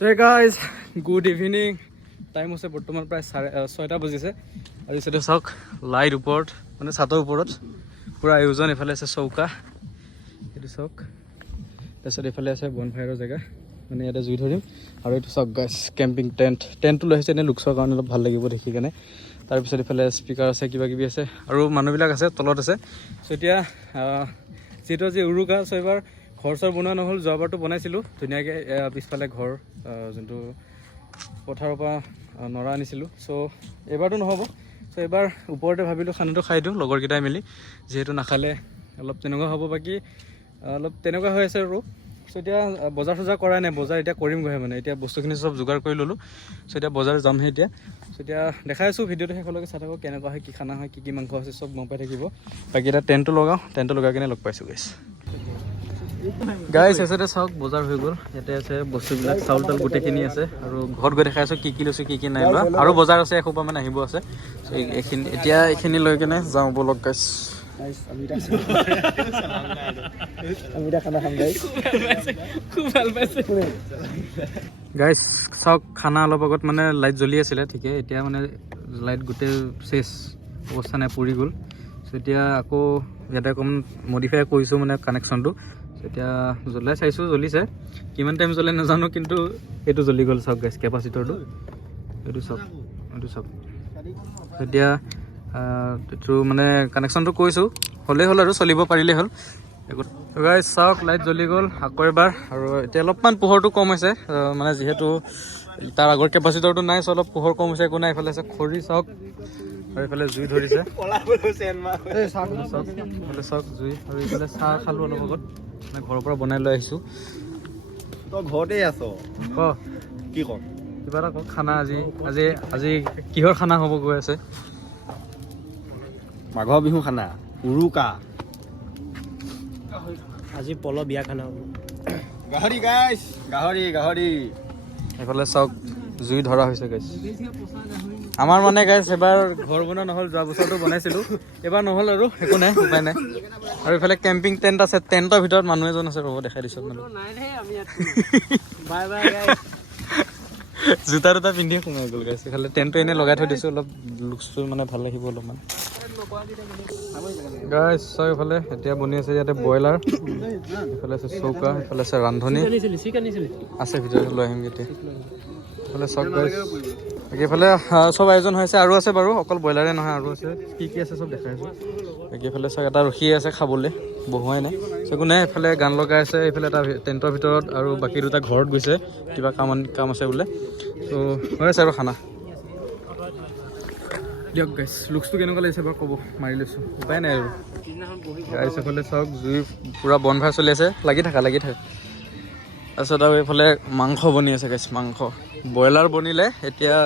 So hey guys, good evening. Time হৈছে বৰ্তমান প্ৰায় 6:30 বাজিছে আৰু ইছতে চাওক লাইট ওপৰত মানে ছাতৰ ওপৰত পুৰা আয়োজন এফালে আছে চৌকা এইটো চাওক তাৰপিছত এফালে আছে বনফায়াৰৰ জেগা মানে ইয়াতে জুই ধৰিম আৰু এইটো চাওক গাইছ কেম্পিং টেণ্টটো লৈ আহিছে এনে লুকছৰ কাৰণে অলপ ভাল লাগিব দেখি কেনে তাৰপিছত এফালে স্পীকাৰ আছে কিবা কিবি আছে আৰু মানুহবিলাক আছে তলত আছে চ' এতিয়া যিটো আজি উৰুকা চ' এবাৰ ঘৰ চৰ বনোৱা নহ'ল যোৱাবাৰটো বনাইছিলোঁ ধুনীয়াকৈ পিছফালে ঘৰ যোনটো পথাৰৰ পৰা নৰা আনিছিলোঁ চ' এইবাৰটো নহ'ব চ' এইবাৰ ওপৰতে ভাবিলোঁ খানাটো খাই দিওঁ লগৰকেইটাই মিলি যিহেতু নাখালে অলপ তেনেকুৱা হ'ব বাকী অলপ তেনেকুৱা হৈ আছে আৰু চ' এতিয়া বজাৰ চজাৰ কৰাই নাই বজাৰ এতিয়া কৰিমগৈহে মানে এতিয়া বস্তুখিনি চব যোগাৰ কৰি ল'লোঁ চ' এতিয়া বজাৰ যামহে এতিয়া চ' এতিয়া দেখাই আছোঁ ভিডিঅ'টো শেষলৈকে চাই থাকক কেনেকুৱা হয় কি খানা হয় কি মাংস আছে চব গম পাই থাকিব বাকী এতিয়া টেণ্টটো লগাই কিনে লগ পাইছোঁ গাইছ এছতে চাওক বজাৰ হৈ গ'ল ইয়াতে আছে বস্তুবিলাক চাউল তাউল গোটেইখিনি আছে আৰু ঘৰত গৈ দেখাই আছোঁ কি লৈছোঁ কি নাই লোৱা আৰু বজাৰ আছে এসোপা মানে আহিব আছে এইখিনি এতিয়া এইখিনি লৈ কেনে যাওঁ বলক গাইছ গাইছ চাওক খানা অলপ আগত মানে লাইট জ্বলি আছিলে ঠিকে এতিয়া মানে লাইট গোটেই চেচ অৱস্থা নাই পৰি গ'ল চ' এতিয়া আকৌ ইয়াতে অকণমান মডিফাই কৰিছোঁ মানে কানেকশ্যনটো এতিয়া জ্বলাই চাইছোঁ জ্বলিছে কিমান টাইম জ্বলে নাজানো কিন্তু এইটো জ্বলি গ'ল চাওক গাইছ কেপাচিটৰটো এইটো চাওক এতিয়া এইটো মানে কানেকশ্যনটো কৰিছোঁ হ'লেই হ'ল আৰু চলিব পাৰিলেই হ'ল গাইছ চাওক লাইট জ্বলি গ'ল আকৌ এবাৰ আৰু এতিয়া অলপমান পোহৰটো কম হৈছে মানে যিহেতু তাৰ আগৰ কেপাচিটৰটো নাই চ' অলপ পোহৰ কম হৈছে একো নাই এইফালে আছে খৰি চাওক আৰু এইফালে জুই ধৰিছে চাওক জুই আৰু এইফালে চাহ খালোঁ অলপ আগত মানে ঘৰৰ পৰা বনাই লৈ আহিছোঁ তই ঘৰতেই আছ কি কম কিবা এটা কওক খানা আজি কিহৰ খানা হ'ব গৈ আছে মাঘৰ বিহু খানা উৰুকা আজি পল' বিয়া খানা হ'ব গাহৰি গাইছ গাহৰি এইফালে চাওক জুই ধৰা হৈছে গাইছ আমাৰ মানে গাইছ এবাৰ ঘৰ বনোৱা নহ'ল যোৱা বছৰটো বনাইছিলোঁ এবাৰ নহ'ল আৰু একো নাই উপায় নাই আৰু এইফালে কেম্পিং টেণ্ট আছে টেণ্টৰ ভিতৰত মানুহ এজন আছে ৰ'ব দেখাই দিছোঁ মানে জোতা দুটা পিন্ধিয়ে সোমাই গ'ল গাইছ এইফালে টেণ্টটো এনেই লগাই থৈ দিছোঁ অলপ লুকছটো মানে ভাল লাগিব অলপমান গাইছ চাওক এইফালে এতিয়া বনি আছে ইয়াতে ব্ৰইলাৰ এইফালে আছে চৌকা এইফালে আছে ৰান্ধনি আছে ভিতৰত লৈ আহিম এতিয়া এইফালে চাওক গাইছ বাকী এইফালে চব আয়োজন হৈছে আৰু আছে বাৰু অকল ব্ৰইলাৰে নহয় আৰু আছে কি আছে চব দেখাই আছোঁ বাকী এইফালে চাওক এটা ৰখিয়ে আছে খাবলৈ বহুৱাই নাই একো নাই এইফালে গান লগাই আছে এইফালে এটা টেণ্টৰ ভিতৰত আৰু বাকী দুটা ঘৰত গৈছে কিবা কাম আছে বোলে ত' হৈ আছে আৰু খানা দিয়ক গাইছ লুকছটো কেনেকুৱা লাগিছে বাৰু ক'ব মাৰি লৈছোঁ উপায় নাই আৰু গাইছ এইফালে চাওক জুই পূৰা বনফায়াৰ চলি আছে লাগি থাকা তাৰপিছত আৰু এইফালে মাংস বনি আছে গাইছ মাংস ব্ৰইলাৰ বনিলে এতিয়া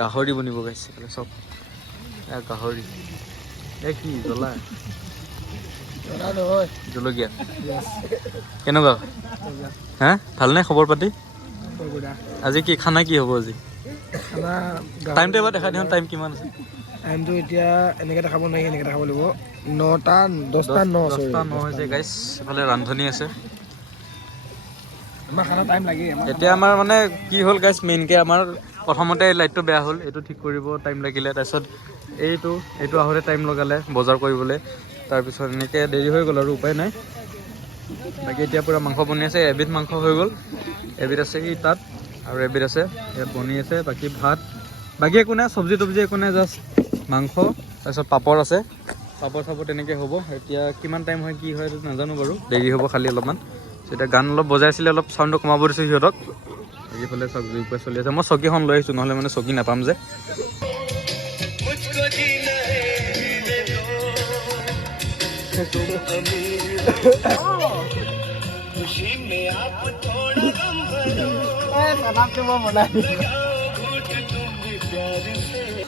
গাহৰি বনিব গাইছ এইফালে চব গাহৰি কি জলকীয়া কেনেকুৱা হা ভালনে খবৰ পাতি আজি কি খানা কি হ'ব আজি টাইমটো এবাৰ দেখাই দিওঁ টাইম কিমান আছে টাইমটো এতিয়া এনেকৈ দেখাব নোৱাৰি এনেকৈ দেখাব লাগিব 9:10 হৈছে গাইছ এইফালে ৰান্ধনি আছে আমাৰ খানা টাইম লাগে এতিয়া আমাৰ মানে কি হ'ল গাইছ মেইনকৈ আমাৰ প্ৰথমতে লাইটটো বেয়া হ'ল এইটো ঠিক কৰিব টাইম লাগিলে তাৰপিছত এইটো আহোঁতে টাইম লগালে বজাৰ কৰিবলৈ তাৰপিছত এনেকৈ দেৰি হৈ গ'ল আৰু উপায় নাই বাকী এতিয়া পূৰা মাংস বনি আছে এবিধ মাংস হৈ গ'ল এবিধ আছে কি তাত আৰু এবিধ আছে ইয়াত বনি আছে বাকী ভাত বাকী একো নাই চব্জি তব্জি একো নাই জাষ্ট মাংস তাৰপিছত পাপৰ আছে পাপৰ চাপৰ তেনেকৈ হ'ব এতিয়া কিমান টাইম হয় কি হয় এইটো নাজানো বাৰু দেৰি হ'ব খালি অলপমান এতিয়া গান অলপ বজাইছিলে অলপ চাউণ্ডটো কমাব দিছোঁ সিহঁতক এইফালে চাওক জুই পুৰা চলি আছে মই চকীখন লৈ আহিছোঁ নহ'লে মানে চকী নাপাম যে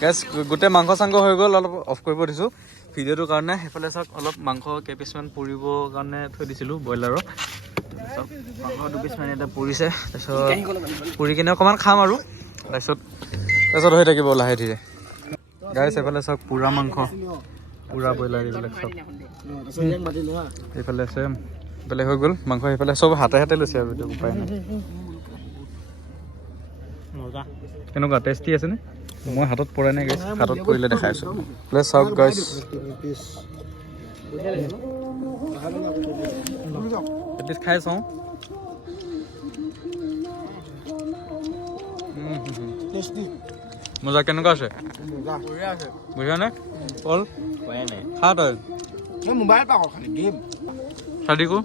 গাইছ গোটেই মাংস চাংস হৈ গ'ল অলপ অফ কৰিব দিছোঁ ভিডিঅ'টোৰ কাৰণে সেইফালে চাওক অলপ মাংস কেইপিচমান পুৰিবৰ কাৰণে থৈ দিছিলোঁ ব্ৰইলাৰৰ চাওক মাংস দুপিচমান এটা পুৰিছে তাৰপিছত পুৰি কিনে অকণমান খাম আৰু তাৰপিছত হৈ থাকিব লাহে ধীৰে গাইছ এইফালে চাওক পুৰা মাংস পুৰা ব্ৰইলাৰ এইবিলাক চব এইফালে আছে এইফালে হৈ গ'ল মাংস সেইফালে চব হাতে লৈছে আৰু উপায় নাই মজা কেনেকুৱা টেষ্টি আছেনে মই হাতত পৰা নাই গাইছ হাতত পৰিলে দেখাই আছোঁ প্লিজ চাওক গাইছ এটলিষ্ট খাই চাওঁ মজা কেনেকুৱা আছে বুঢ়িয়া নে পল খোৱাই নাই খা তই মোবাইল পাওঁ খালি গেম চাদিকো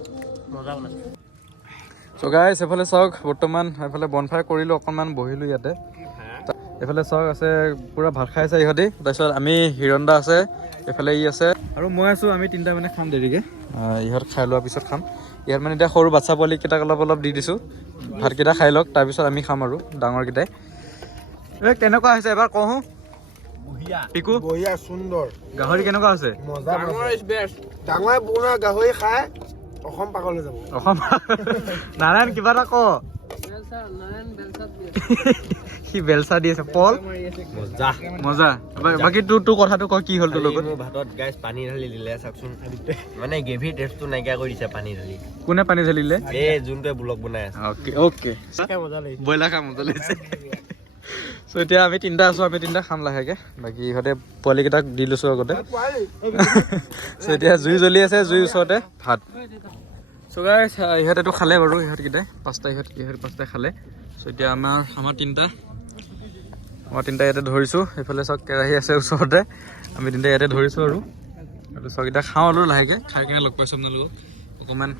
মজা বনাইছে চ' গাইছ এফালে চাওক বৰ্তমান এফালে বনফায়াৰ কৰিলোঁ অকণমান বহিলোঁ ইয়াতে এইফালে চাওক আছে পূৰা ভাত খাই আছে ইহঁতি তাৰপিছত আমি হিৰণ্ডা আছে এইফালে ই আছে আৰু মই আছোঁ আমি তিনিটা মানে খাম দেৰিকৈ ইহঁত খাই লোৱাৰ পিছত খাম ইয়াত মানে এতিয়া সৰু বাচ্ছা পোৱালিকেইটাক অলপ অলপ দি দিছোঁ ভাতকেইটা খাই লওক তাৰপিছত আমি খাম আৰু ডাঙৰকেইটাই এই কেনেকুৱা হৈছে এবাৰ কওঁ পিকু বঢ়িয়া সুন্দৰ গাহৰি কেনেকুৱা হৈছে মজা ডাঙৰ পুৰণা গাহৰি খাই অসম পাগল হৈ যাব অসম নাৰায়ণ কিবা এটা ক সি বেলচা দি আছে পল মজা মজা বাকী তোৰ কথাটো ক কি হ'ল তোৰ লগত মোৰ ভাতত গাইছ পানী ঢালি দিলে চাওকচোন মানে গ্ৰেভি টেষ্টটো নাইকিয়া কৰি দিছে পানী ঢালি কোনে পানী ঢালিলে এই যোনটোৱে ব্লগ বনাই আছে অ'কে অ'কে মজা লাগিছে ব্ৰইলাৰ খাম মজা লাগিছে চ' এতিয়া আমি তিনিটা আছোঁ আমি তিনিটা খাম লাহেকৈ বাকী ইহঁতে পোৱালিকেইটাক দি লৈছোঁ আগতে চ' এতিয়া জুই জ্বলি আছে জুইৰ ওচৰতে ভাত চ' গাইছ ইহঁতেতো খালে বাৰু ইহঁতকেইটাই ইহঁত পাঁচটাই খালে চ' এতিয়া আমাৰ তিনিটা ইয়াতে ধৰিছোঁ এইফালে চাওক কেৰাহী আছে ওচৰতে আমি তিনিটা ইয়াতে ধৰিছোঁ আৰু চাওক এতিয়া খাওঁ আৰু লাহেকৈ খাই কিনে লগ পাইছোঁ আপোনালোকক অকণমান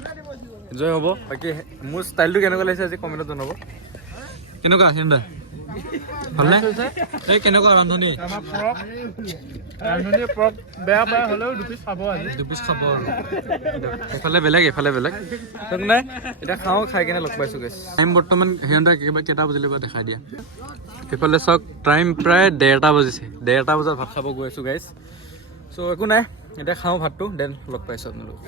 এনজয় হ'ব বাকী মোৰ ষ্টাইলটো কেনেকুৱা লাগিছে আজি কমেণ্টত জনাব কেনেকুৱা হিৰণ্ডা ভালনে এই কেনেকুৱা ৰান্ধনি বেয়া পায় হ'লেও দুপিচ খাব দুপিচ খাব আৰু এইফালে বেলেগ নাই এতিয়া খাওঁ খাই কিনে লগ পাইছোঁ গেছ টাইম বৰ্তমান হিৰণ্ডা কেইটা বাজিলে বা দেখাই দিয়া এইফালে চাওক টাইম প্ৰায় 1:30 বাজিছে 1:30 বজাত ভাত খাব গৈ আছোঁ গাইছ চ' একো নাই এতিয়া খাওঁ ভাতটো দেন লগ পাইছোঁ আপোনালোক